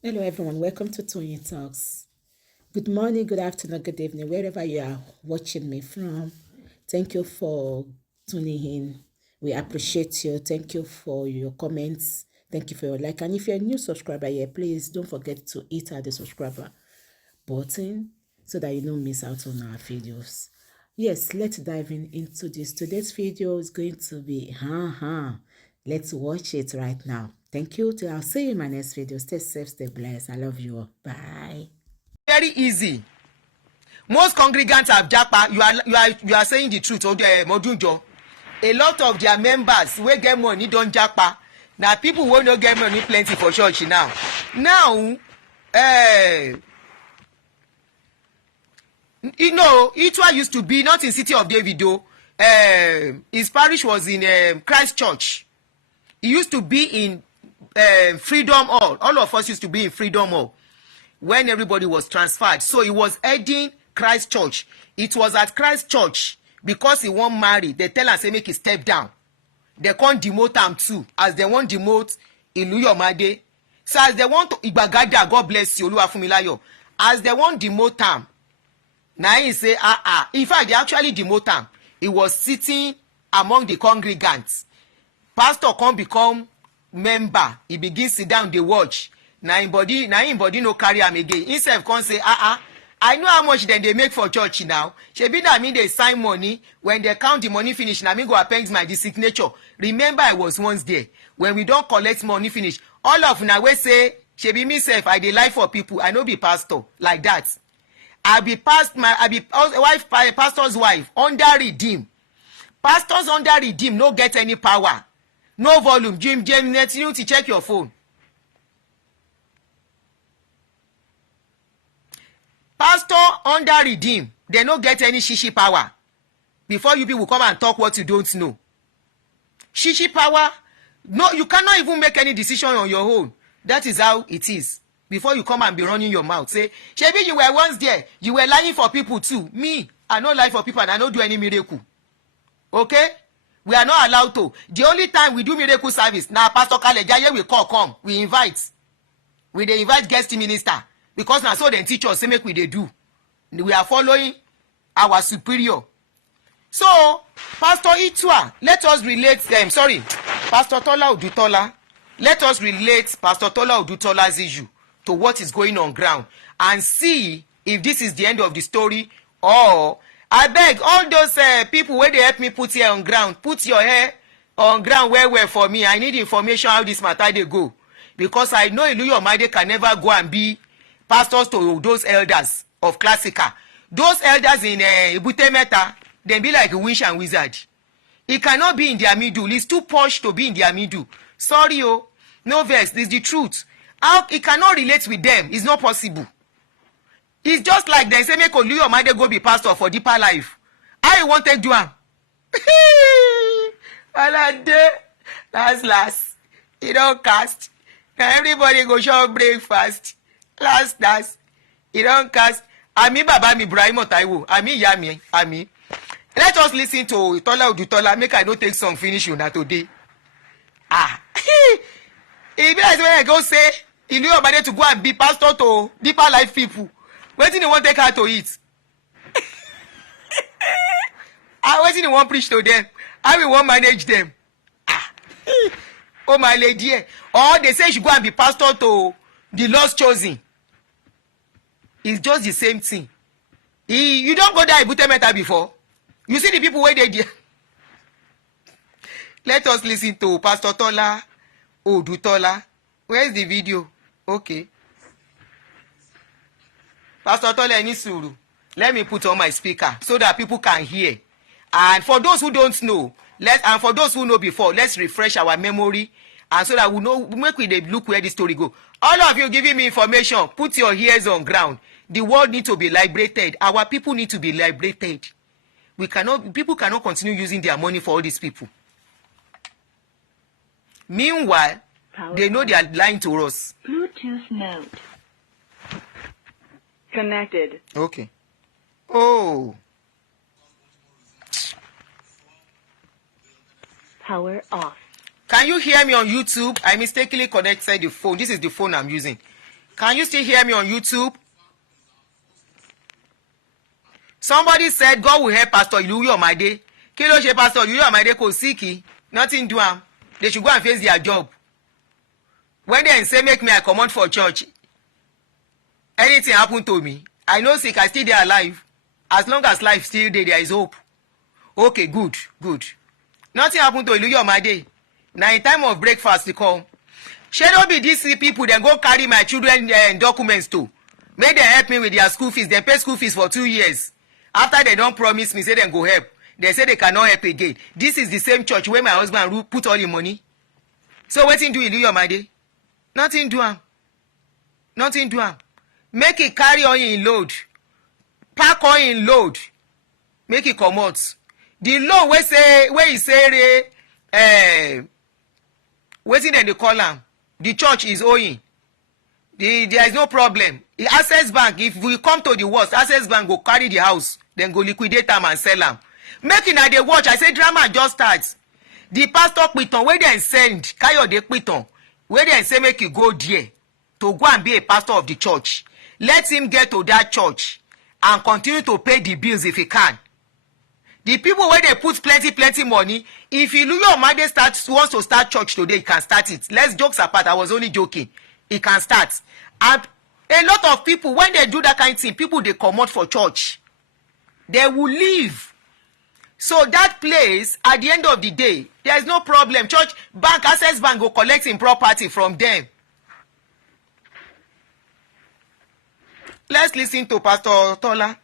Hello, everyone. Welcome to Tony Talks. Good morning, good afternoon, good evening, wherever you are watching me from. Thank you for tuning in. We appreciate you. Thank you for your comments. Thank you for your like. And if you're a new subscriber here, please don't forget to hit the subscriber button so that you don't miss out on our videos. Yes, let's dive into this. Today's video is going to be Let's watch it right now. Thank you. I'll see you in my next video. Stay safe, stay blessed. I love you all. Bye. Very easy. Most congregants have japa. You are saying the truth. Modunjo. A lot of their members wey get money don japa. Na people wey no get money plenty for church now. Now, you know, Itwa used to be not in City of David though. His parish was in Christ Church. He used to be in Freedom Hall. All of us used to be in Freedom Hall when everybody was transferred. So he was heading Christ Church. It was at Christ Church because he won't marry. They tell us say make he step down. They can't demote him too, as they won't demote Iluyomades. So as they want to Igbagada, God bless you, Oluwafunmilayo. As they won't demote him, now he say In fact, they actually demote him. He was sitting among the congregants. Pastor can't become member. He begins sit down, they watch. Now him body no carry him again. Himself can't say I know how much then they make for church now. Shebi na mean they sign money. When they count the money finish, na me go append my signature. Remember I was once there. When we don't collect money finish, all of una we say shebi me self I dey lie for people. I no be pastor like that. I be pastor's wife under redeem. Pastors under redeem no get any power. No volume. Jim net you to check your phone. Pastor under redeem, they no get any shishi power. Before you people come and talk what you don't know. Shishi power, no, you cannot even make any decision on your own. That is how it is. Before you come and be running your mouth, say, Shebi, you were once there. You were lying for people too. Me, I no lie for people and I no do any miracle. Okay? We are not allowed to. The only time we do miracle service, now Pastor Kalejaye will come. We invite. We dey invite guest minister. Because now so they teach us, say make we dey do. We are following our superior. So, Pastor Itwa, let us relate them. Pastor Tola Odutola. Let us relate Pastor Tola Odutola's issue to what is going on ground and see if this is the end of the story or I beg all those people where they help me put here on ground, put your hair on ground where for me. I need information how this matter they go. Because I know Iluyomades can never go and be pastors to those elders of Classical. Those elders in Ebute Meta, they be like a witch and wizard. He cannot be in their middle. He's too posh to be in their middle. Sorry, no vex. This is the truth. How he cannot relate with them? It's not possible. It's just like they say make Iluyomades go be pastor for deeper life. I want to do am. Last. He don't cast. Everybody go shop breakfast. Last. He don't cast. Ami Baba mi Ibrahim Taiwo. Ami Yami. Ami. Let us listen to Tola Odutola. Make I no take some finish una today. It be like when I go say Iluyomades to go and be pastor to deeper life people. Wetin you want take her to eat? Wetin you want preach to them? How we want manage them? Oh my lady. Or they say you should go and be pastor to the lost chosen. It's just the same thing. You don't go there Ebute Meta before. You see the people where they there. Let us listen to Pastor Tola Odutola. Where's the video? Okay. Pastor Tola Enisuru, let me put on my speaker so that people can hear. And for those who don't know, and for those who know before, let's refresh our memory and so that we know, make we look where the story go. All of you giving me information, put your ears on ground. The world need to be liberated. Our people need to be liberated. People cannot continue using their money for all these people. Meanwhile, they know they are lying to us. Bluetooth mode. Connected. Okay. Oh. Power off. Can you hear me on YouTube? I mistakenly connected the phone. This is the phone I'm using. Can you still hear me on YouTube? Somebody said God will help Pastor Iluyomades. Kí ló ṣe Pastor Iluyomades kò sick. Nothing do am. They should go and face their job. When they say make me I comot for church, anything happen to me, I no sick, I still dey alive. As long as life still there is hope. Okay, good. Nothing happen to Iluyomades. Na in time of breakfast to come. Shey no be these people dem go carry my children documents too. Make dem help me with their school fees. Dem pay school fees for 2 years. After they don promise me say dem go help, they say they cannot help again. This is the same church where my husband put all the money. So wetin do Iluyomades? Nothing do am. Make e carry on im load. Pack on im load. Make e comot. The loan wey e say wetin dem dey call am, the church is owing. There is no problem. The Access Bank, if we come to the worst, Access Bank go carry the house, then go liquidate am and sell am. Make una dey watch. I say drama just start. The pastor Piton wey dem send, Kayode Piton, wey dem say make e go there to go and be a pastor of the church. Let him get to that church and continue to pay the bills if he can. The people wey dey put plenty money, if Iluyomades wants to start church today, he can start it. Let's jokes apart, I was only joking. He can start. And a lot of people, when they do that kind of thing, people dey comot for church. They will leave. So that place, at the end of the day, there is no problem. Church bank, Access Bank go collect im property from them. Let's listen to Pastor Tola.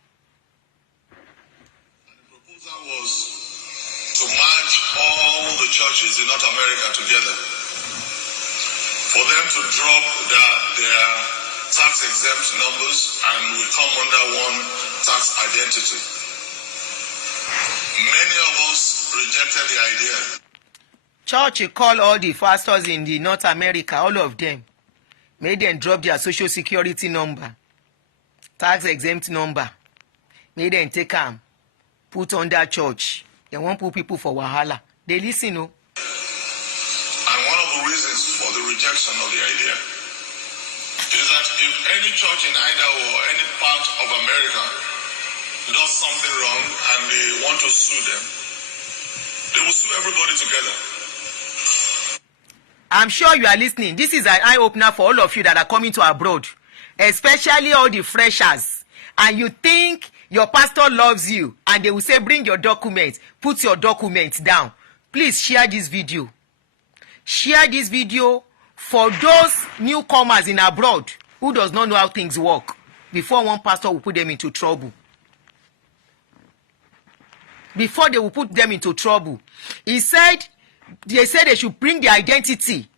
The proposal was to merge all the churches in North America together, for them to drop their tax-exempt numbers and will come under one tax identity. Many of us rejected the idea. Church call all the pastors in the North America, all of them. Make them drop their social security number, tax-exempt number. Make them take am, put under church. They won't put people for wahala. They listen, no? And one of the reasons for the rejection of the idea is that if any church in Idaho or any part of America does something wrong and they want to sue them, they will sue everybody together. I'm sure you are listening. This is an eye-opener for all of you that are coming to abroad, especially all the freshers. And you think your pastor loves you, and they will say, bring your documents, put your documents down. Please share this video. Share this video for those newcomers in abroad who does not know how things work, before one pastor will put them into trouble. Before they will put them into trouble. They said they should bring their identity.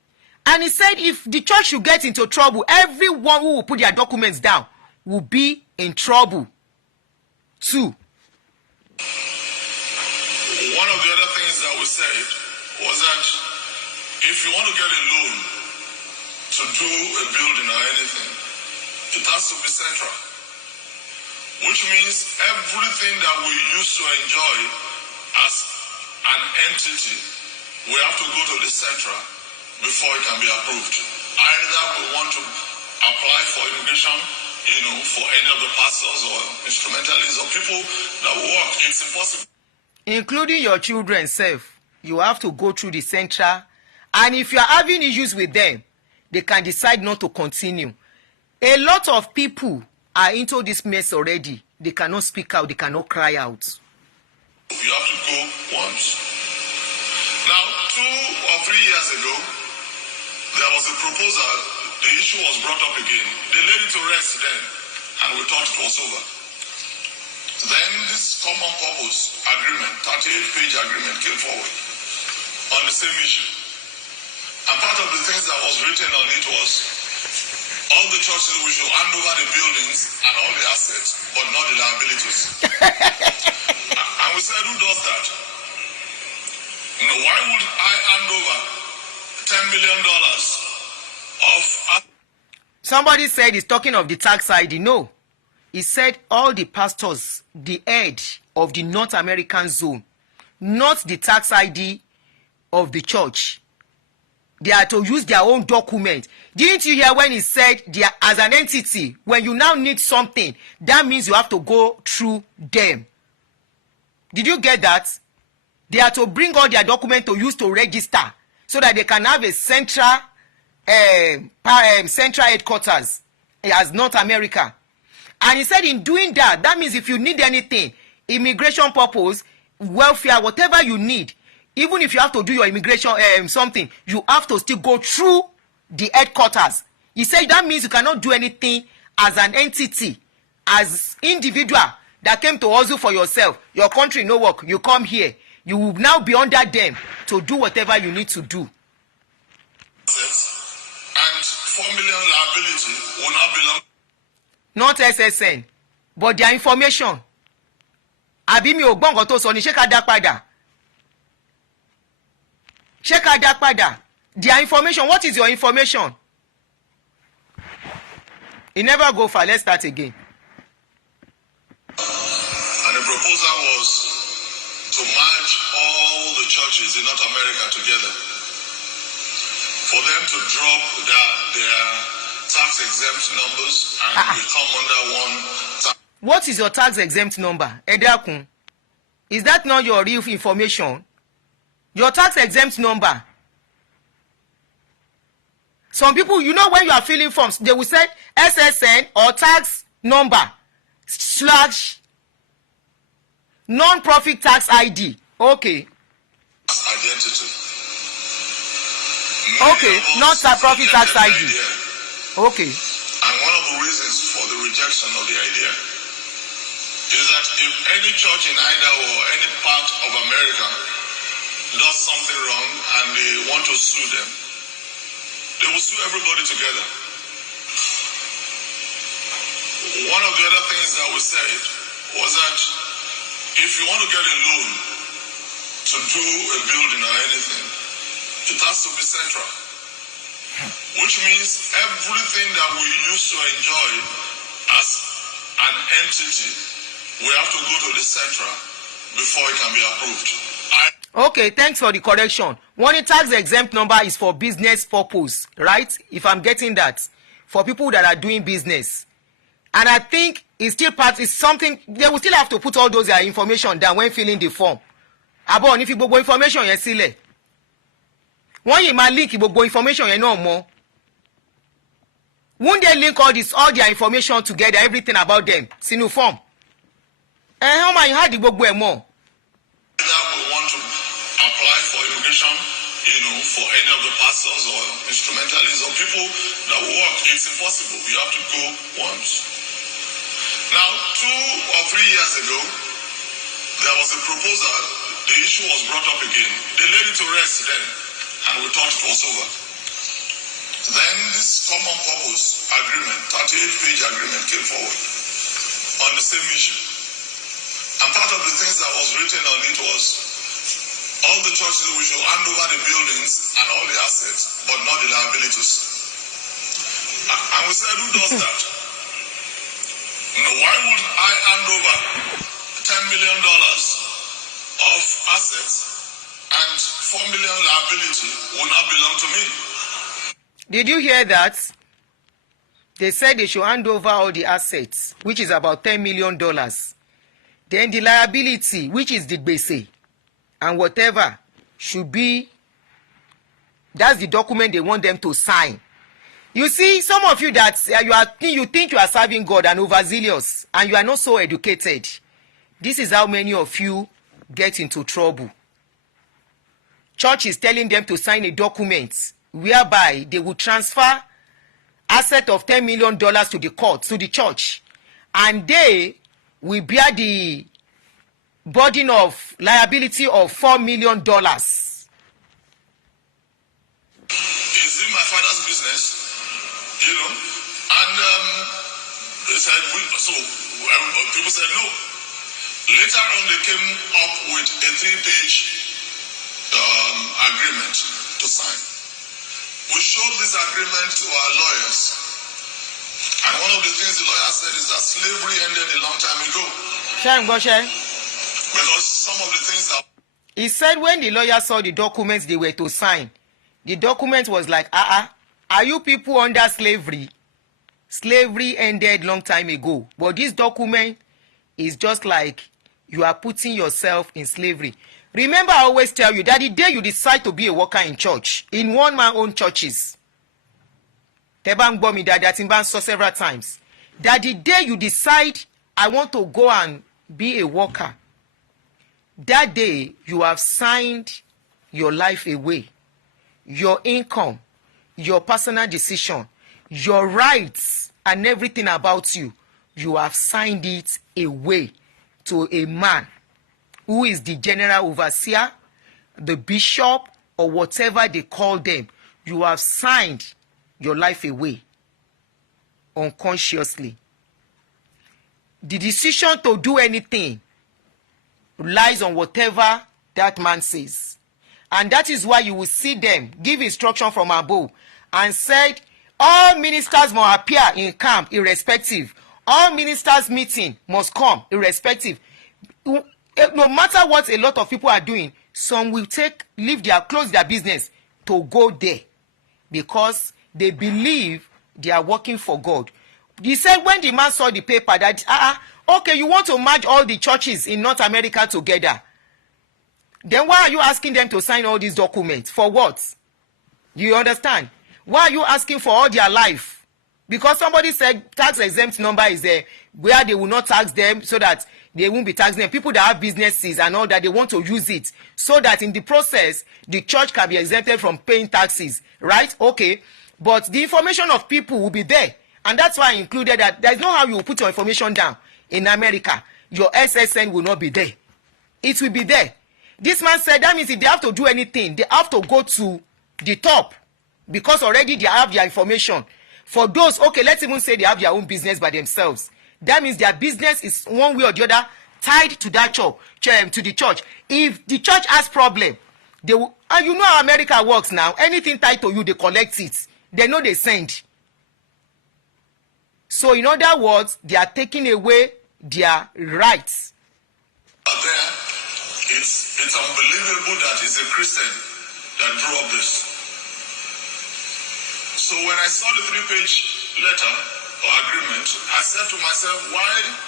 And he said if the church should get into trouble, everyone who will put their documents down will be in trouble too. One of the other things that we said was that if you want to get a loan to do a building or anything, it has to be central. Which means everything that we used to enjoy as an entity, we have to go to the central before it can be approved. Either we want to apply for immigration, for any of the pastors or instrumentalists or people that work. It's impossible. Including your children self, you have to go through the central. And if you are having issues with them, they can decide not to continue. A lot of people are into this mess already. They cannot speak out. They cannot cry out. You have to go once. Now, 2 or 3 years ago, there was a proposal. The issue was brought up again. They laid it to rest then, and we thought it was over. Then this common purpose agreement, 38-page agreement, came forward on the same issue. And part of the things that was written on it was all the churches, we should hand over the buildings and all the assets, but not the liabilities. And we said, who does that? Why would I hand over $10 million of... Somebody said he's talking of the tax ID. No. He said all the pastors, the head of the North American zone, not the tax ID of the church. They are to use their own document. Didn't you hear when he said they are, as an entity, when you now need something, that means you have to go through them. Did you get that? They are to bring all their document to use to register so that they can have a central headquarters as North America. And he said in doing that, that means if you need anything, immigration purpose, welfare, whatever you need, even if you have to do your immigration something, you have to still go through the headquarters. He said that means you cannot do anything as an entity, as individual that came to hustle for yourself. Your country no work, you come here. You will now be under them to do whatever you need to do. And 4 million liability will not belong. Not SSN, but their information. Àbí mi ò gbọ́ nǹkan tó sọ ni, ṣé ká dá padà? Ṣé ká dá padà? Their information, what is your information? It never go far, let's start again. And the proposal was to merge all the churches in North America together, for them to drop their tax exempt numbers and become under one tax. What is your tax exempt number? Ẹ dákun. Is that not your real information? Your tax exempt number. Some people, you know, when you are filling forms, they will say SSN or tax number / non-profit tax ID. Okay. Identity. Okay, not a profit tax ID. Okay. And one of the reasons for the rejection of the idea is that if any church in Idaho or any part of America does something wrong and they want to sue them, they will sue everybody together. One of the other things that we said was that if you want to get a loan to do a building or anything, it has to be central. Which means everything that we used to enjoy as an entity, we have to go to the central before it can be approved. Okay, thanks for the correction. One tax exempt number is for business purpose, right? If I'm getting that, for people that are doing business. And I think it's still part, it's something, they will still have to put all those information down when filling the form. Abo, if you gbogbo information yẹn sílẹ̀. Wọ́n yìí máa link gbogbo information yẹn náà mọ́. Won't they link all their information together, everything about them, sínú form? How máa yìí hàdí gbogbo ẹ̀ mọ́? We want to apply for immigration, for any of the pastors or instrumentalists or people that work. It's impossible. You have to go once. Now, 2 or 3 years ago, there was a proposal. The issue was brought up again. They laid it to rest then, and we thought it was over. Then this common purpose agreement, 38-page agreement, came forward on the same issue. And part of the things that was written on it was all the churches, we should hand over the buildings and all the assets, but not the liabilities. And we said, who does that? Why would I hand over $10 million of assets and $4 million liability will not belong to me? Did you hear that? They said they should hand over all the assets, which is about $10 million. Then the liability, which is the gbese, and whatever should be, that's the document they want them to sign. You see, some of you that you think you are serving God and overzealous, and you are not so educated. This is how many of you get into trouble. Church is telling them to sign a document whereby they will transfer asset of $10 million to the court, to the church, and they will bear the burden of liability of $4 million. Is it my father's business? And they said, people said no. Later on, they came up with a 3-page agreement to sign. We showed this agreement to our lawyers. And one of the things the lawyer said is that slavery ended a long time ago. Because some of the things that... He said when the lawyer saw the documents they were to sign, The document was like, are you people under slavery? Slavery ended long time ago. But this document is just like you are putting yourself in slavery. Remember, I always tell you that the day you decide to be a worker in church, in one man own churches, Tebang Bomi that saw several times, that the day you decide, I want to go and be a worker, that day you have signed your life away, your income, your personal decision, your rights, and everything about you, you have signed it away to a man who is the general overseer, the bishop, or whatever they call them. You have signed your life away unconsciously. The decision to do anything lies on whatever that man says. And that is why you will see them give instruction from above and said, all ministers must appear in camp irrespective. All ministers meeting must come irrespective. No matter what a lot of people are doing, some will close their business to go there because they believe they are working for God. He said when the man saw the paper that, okay, you want to merge all the churches in North America together. Then why are you asking them to sign all these documents? For what? Do you understand? Why are you asking for all their life? Because somebody said tax exempt number is there where they will not tax them so that they won't be taxing them. People that have businesses and all that, they want to use it so that in the process, the church can be exempted from paying taxes. Right? Okay. But the information of people will be there. And that's why I included that. There's no how you will put your information down in America. Your SSN will not be there. It will be there. This man said that means if they have to do anything, they have to go to the top because already they have their information. For those, okay, let's even say they have their own business by themselves. That means their business is one way or the other tied to that church, to the church. If the church has problem, they will, and you know how America works now. Anything tied to you, they collect it. They know they send. So in other words, they are taking away their rights. It's unbelievable that it's a Christian that drew up this. So when I saw the 3-page letter or agreement, I said to myself,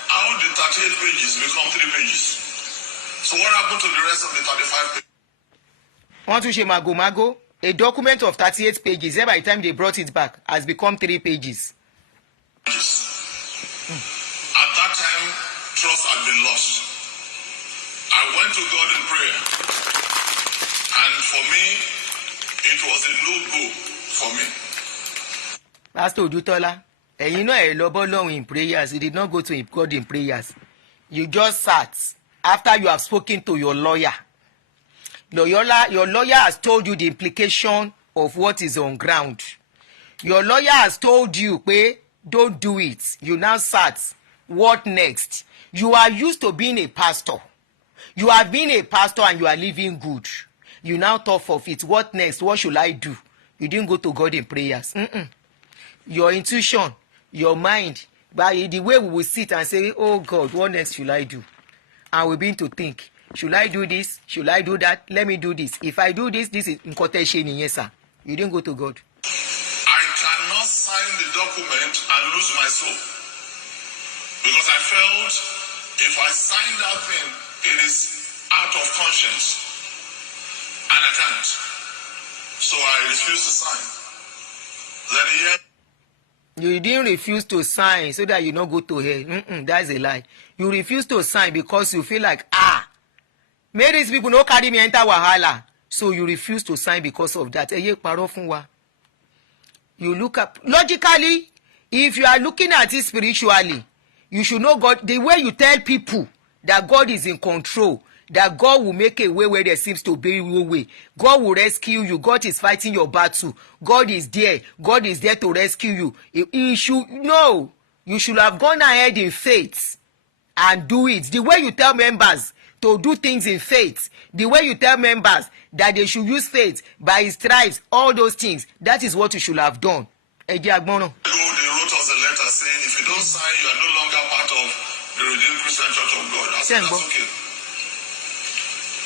how did 38 pages become 3 pages? So what happened to the rest of the 35 pages? Want to say mago? A document of 38 pages, then by the time they brought it back, has become 3 pages. At that time, trust had been lost. I went to God in prayer. And for me, it was a no-go for me. Pastor Odutola, and you know a long in prayers. You did not go to God in prayers. You just sat after you have spoken to your lawyer. Your lawyer has told you the implication of what is on ground. Your lawyer has told you, don't do it. You now sat. What next? You are used to being a pastor. You have been a pastor and you are living good. You now thought of it. What next? What should I do? You didn't go to God in prayers. Your intuition, your mind, by the way we will sit and say, oh God, what next should I do? And we begin to think, should I do this? Should I do that? Let me do this. If I do this, this is in quotation, yes, sir. You didn't go to God. I cannot sign the document and lose my soul. Because I felt if I sign that thing, it is out of conscience. And I can't. So I refuse to sign. Then you didn't refuse to sign so that you don't go to hell. That's a lie. You refuse to sign because you feel like, may these people no carry me enter wahala. So you refuse to sign because of that. You look up logically. If you are looking at it spiritually, you should know God. The way you tell people that God is in control, that God will make a way where there seems to be no way. God will rescue you. God is fighting your battle. God is there. God is there to rescue you. You should have gone ahead in faith and do it. The way you tell members to do things in faith, the way you tell members that they should use faith by his stripes, all those things, that is what you should have done. they wrote us a letter saying if you don't sign, you are no longer part of the Redeemed Christian Church of God. I said, that's okay.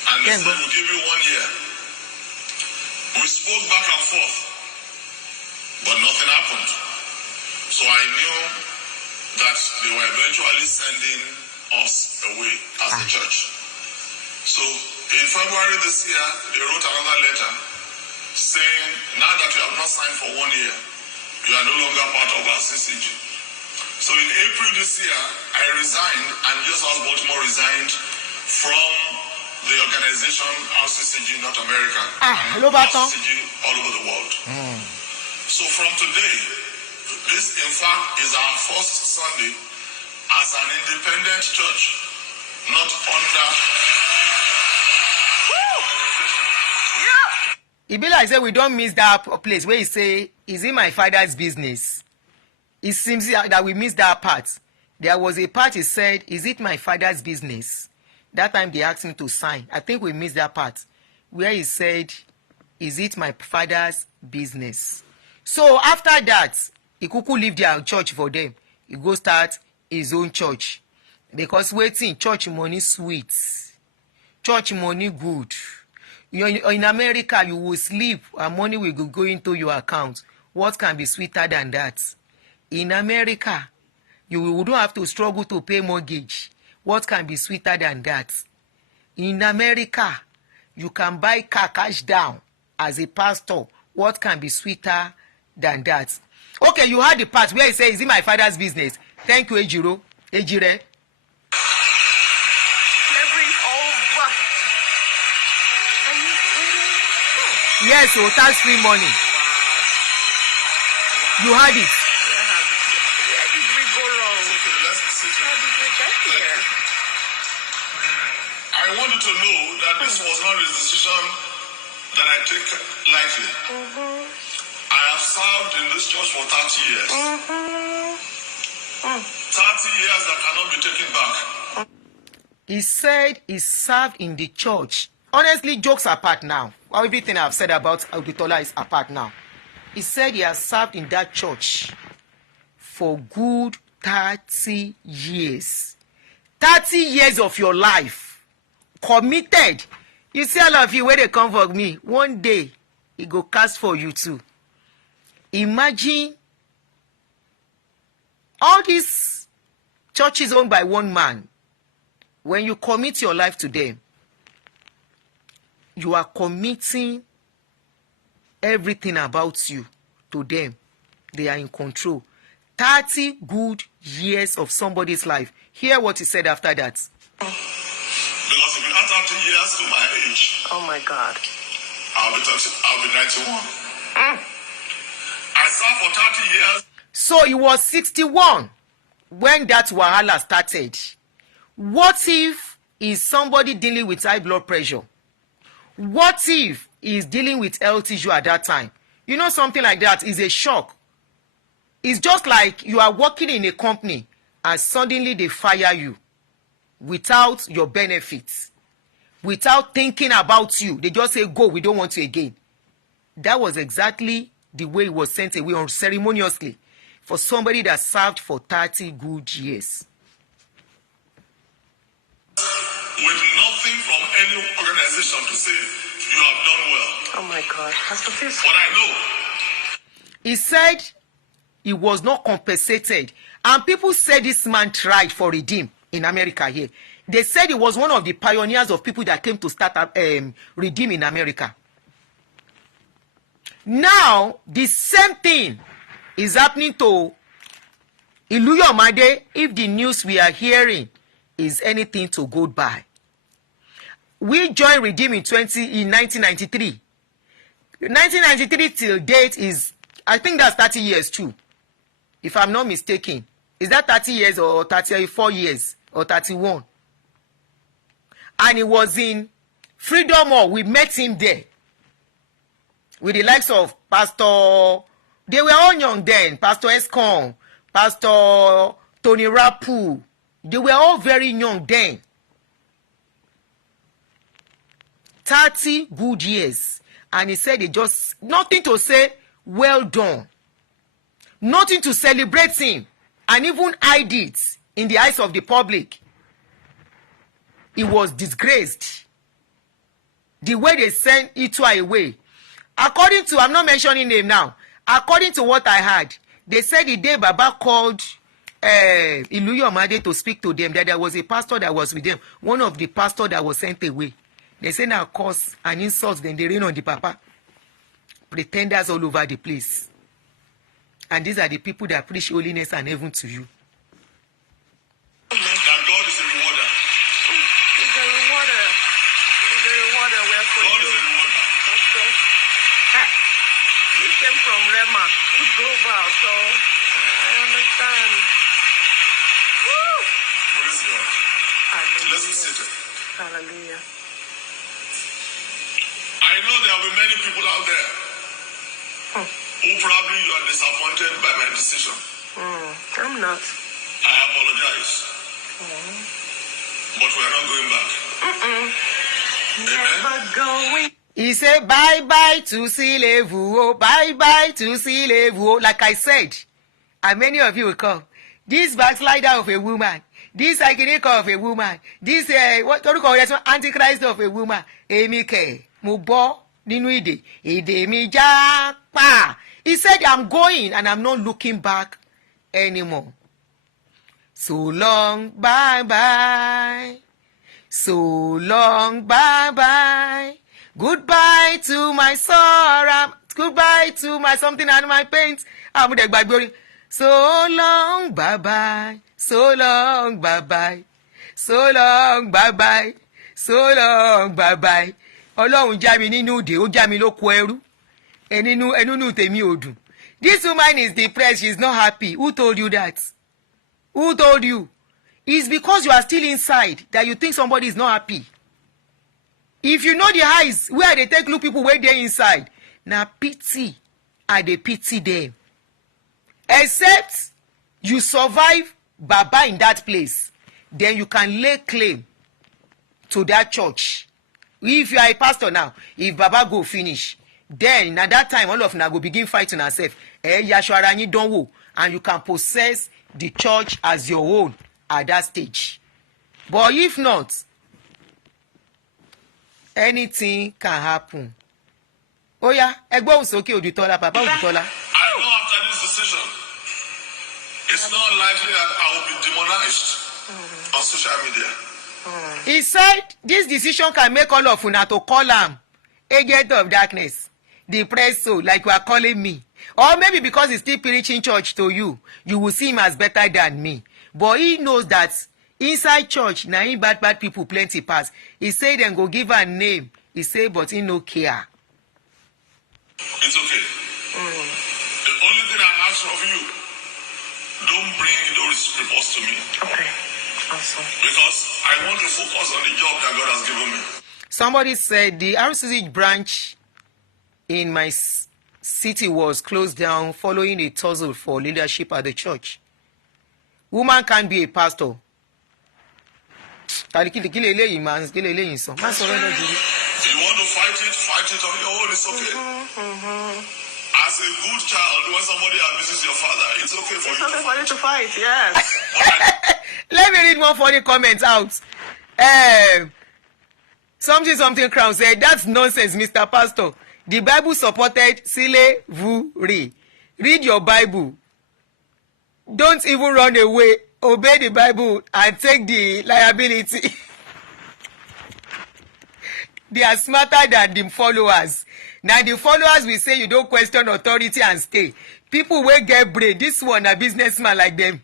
And they said, we'll give you 1 year. We spoke back and forth, but nothing happened. So I knew that they were eventually sending us away as a church. So in February this year, they wrote another letter saying, now that you have not signed for 1 year, you are no longer part of our CCG. So in April this year, I resigned, and just as Baltimore resigned from the organization RCCG North America, and RCCG all over the world. So from today, this in fact is our first Sunday as an independent church, not under. E be like say we don't miss that place where he say, is it my father's business? It seems that we missed that part. There was a part he said, is it my father's business? That time they asked him to sign. I think we missed that part where he said, is it my father's business? So after that, he kuku leave their church for them. He go start his own church. Because waiting, church money sweet. Church money good. In America, you will sleep and money will go into your account. What can be sweeter than that? In America, you don't have to struggle to pay mortgage. What can be sweeter than that? In America, you can buy car cash down as a pastor. What can be sweeter than that? Okay, you heard the part where he says, is it my father's business? Thank you, Ejire. Yes, so tax-free money. You had it. Where did we go wrong? How did we get here? I want you to know that this was not a decision that I take lightly. I have served in this church for 30 years. 30 years that cannot be taken back. He said he served in the church. Honestly, jokes apart now. Everything I've said about Auditola is apart now. He said he has served in that church for good 30 years. 30 years of your life. Committed. You see all of you where they come for me. One day, he go cast for you too. Imagine all these churches owned by one man. When you commit your life to them, you are committing everything about you to them. They are in control. 30 good years of somebody's life. Hear what he said after that. Because if you add 30 years to my age, Oh my God. I'll be 91. I served for 30 years. So he was 61 when that wahala started. What if is somebody dealing with high blood pressure? What if he's dealing with health issue at that time? You know, something like that is a shock. It's just like you are working in a company and suddenly they fire you without your benefits, without thinking about you. They just say, go, we don't want you again. That was exactly the way he was sent away unceremoniously for somebody that served for 30 good years. With nothing from any organization to say you have done well. Oh my God. Pastor Fils. But I know. He said he was not compensated. And people said this man tried for Redeem in America here. They said he was one of the pioneers of people that came to start up Redeem in America. Now, the same thing is happening to Iluyomades if the news we are hearing is anything to go by. We joined Redeem in 1993. 1993 till date is, I think that's 30 years too. If I'm not mistaken. Is that 30 years or 34 years or 31? And it was in Freedom Hall. We met him there. With the likes of Pastor, they were all young then. Pastor Escon, Pastor Tony Rapu. They were all very young then. 30 good years. And he said, it just, nothing to say, well done. Nothing to celebrate him. And even hide it in the eyes of the public. He was disgraced. The way they sent Itwa away. According to, I'm not mentioning name now, according to what I heard, they said the day Baba called Iluyomades to speak to them, that there was a pastor that was with them, one of the pastor that was sent away. They say now cause and insult, then they rain on the papa. Pretenders all over the place. And these are the people that preach holiness and heaven to you. That God is a rewarder. He's a rewarder. He's a rewarder. We're for God you. is a rewarder. Pastor. We came from Rema to Global, so I understand. Woo! Praise God. Let's be Hallelujah. seated. Hallelujah. I know there will be many people out there who probably you are disappointed by my decision. I'm not. I apologize. But we are not going back. Amen. Never going. He said, bye-bye to Silevu, oh, bye-bye to Silevu. Oh. Like I said, and many of you will come. This backslider of a woman, this agonical of a woman, this, what do you call it, antichrist of a woman, Emike, Mubo, Ninuide, Idemi Japa. He said, I'm going and I'm not looking back anymore. So long, bye-bye. So long, bye-bye. Goodbye to my sorrow. Goodbye to my something and my pains. So long, bye-bye. So long, bye-bye. So long, bye-bye. So long, bye-bye. Ọlọ́run já mi nínú ìdè, ó já mi lóko ẹrú. Ẹnínú tèmi ò dùn. This woman is depressed, she's not happy. Who told you that? Who told you? It's because you are still inside that you think somebody is not happy. If you know the eyes where they take look people where they inside, now pity, I dey pity them. Except you survive Baba in that place, then you can lay claim to that church. If you are a pastor now, if Baba go finish, then at that time all of una go begin fighting ourselves. Yasho ara yin donwo, and you can possess the church as your own at that stage. But if not, anything can happen. Oh yeah, ẹgbẹ́ òsókè Odùtọ́lá, Papa Odùtọ́lá. I know after this decision, it's not likely that I will be demonized on social media. He said this decision can make all of una to call am agent of darkness, depressed soul, like you are calling me. Or maybe because he's still preaching church to you, you will see him as better than me. But he knows that inside church, na him bad people plenty pass. He say dem go give her name. He say, but he no care. It's okay. The only thing I ask of you, don't bring those reports to me. Okay. Awesome. Because I want to focus on the job that God has given me. Somebody said the RCC branch in my city was closed down following a tussle for leadership at the church. Woman can't be a pastor. If you want to fight it on your own, it's okay. As a good child, when somebody abuses your father, it's okay for It's you okay to for you to fight, yes. Let me read one funny comment out. Something Crown said, that's nonsense, Mr. Pastor. The Bible supported slavery. Read your Bible. Don't even run away. Obey the Bible and take the liability. They are smarter than the followers. Now the followers will say you don't question authority and stay. People will get brain. This one a businessman like them.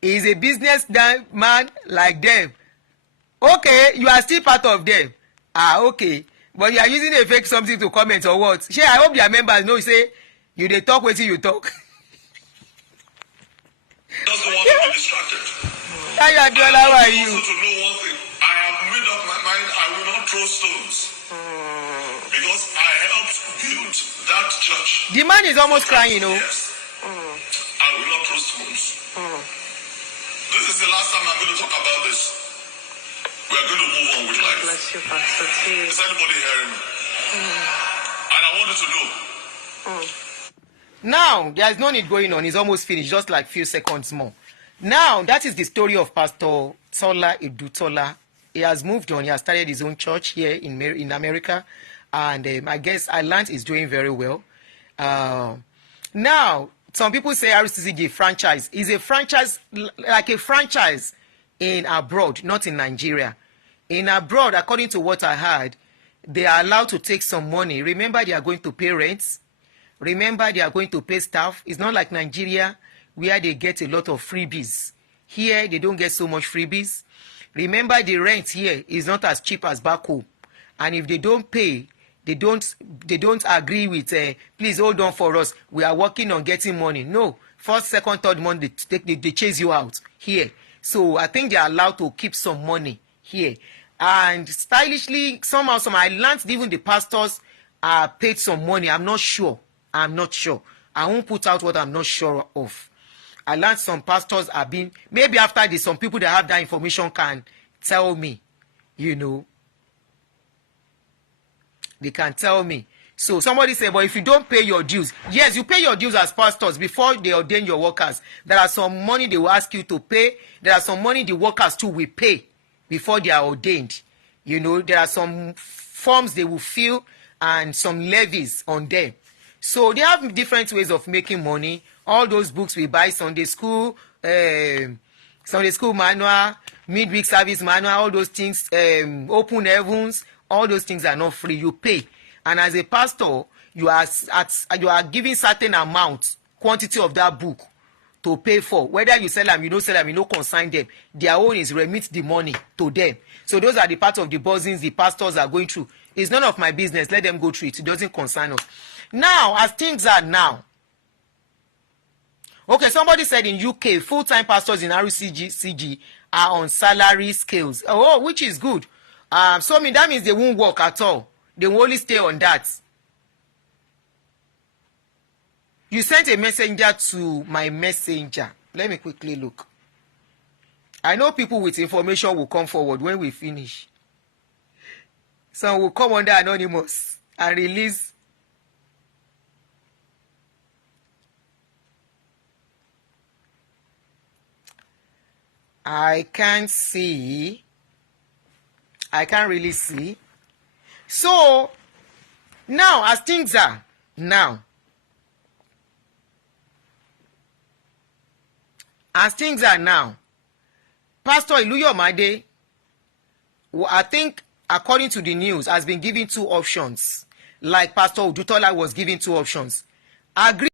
He is a businessman like them. Okay, you are still part of them. Okay. But you are using a fake something to comment or what? Shey, I hope your members know say you dey talk wetin you talk. doesn't want to be distracted. How you doing? How are you? Also to know one thing, I have made up my mind I will not throw stones. Because I helped build that church. The man is almost crying, you know. Yes. I will not throw stones. This is the last time I'm going to talk about this. We are going to move on with life. Bless you, Pastor T. Is anybody hearing me? And I want you to know. Now, there's no need going on. It's almost finished, just like few seconds more. Now, that is the story of Pastor Tola Edutola. He has moved on. He has started his own church here in America. And I guess Atlant is doing very well. Now, some people say RCCG franchise is a franchise, like a franchise in abroad, not in Nigeria. In abroad, according to what I heard, they are allowed to take some money. Remember, they are going to pay rents. Remember, they are going to pay staff. It's not like Nigeria where they get a lot of freebies. Here, they don't get so much freebies. Remember, the rent here is not as cheap as back home. And if they don't pay, they don't agree with, please hold on for us. We are working on getting money. No. First, second, third month, they chase you out here. So I think they are allowed to keep some money here. And stylishly, somehow, I learned even the pastors are paid some money. I'm not sure. I won't put out what I'm not sure of. I learned some pastors are being, maybe after this, some people that have that information can tell me, you know. They can tell me. So somebody said, but if you don't pay your dues, yes, you pay your dues as pastors before they ordain your workers. There are some money they will ask you to pay. There are some money the workers too will pay before they are ordained. You know, there are some forms they will fill and some levies on them. So they have different ways of making money. All those books we buy, Sunday school manual, midweek service manual, all those things, open heavens, all those things are not free. You pay. And as a pastor, you are giving certain amount, quantity of that book to pay for. Whether you sell them, you don't sell them, you don't consign them. Their own is remit the money to them. So those are the parts of the buzzings the pastors are going through. It's none of my business. Let them go through it. It doesn't concern us. Now, as things are now, okay, somebody said in UK, full-time pastors in RCG are on salary scales. Oh, which is good. So that means they won't work at all. They will only stay on that. You sent a messenger to my messenger. Let me quickly look. I know people with information will come forward when we finish. Some will come under anonymous and release. I can't really see. So, now, as things are now, Pastor Iluyomades, I think, according to the news, has been given 2 options. Like Pastor Odutola was given 2 options. Agree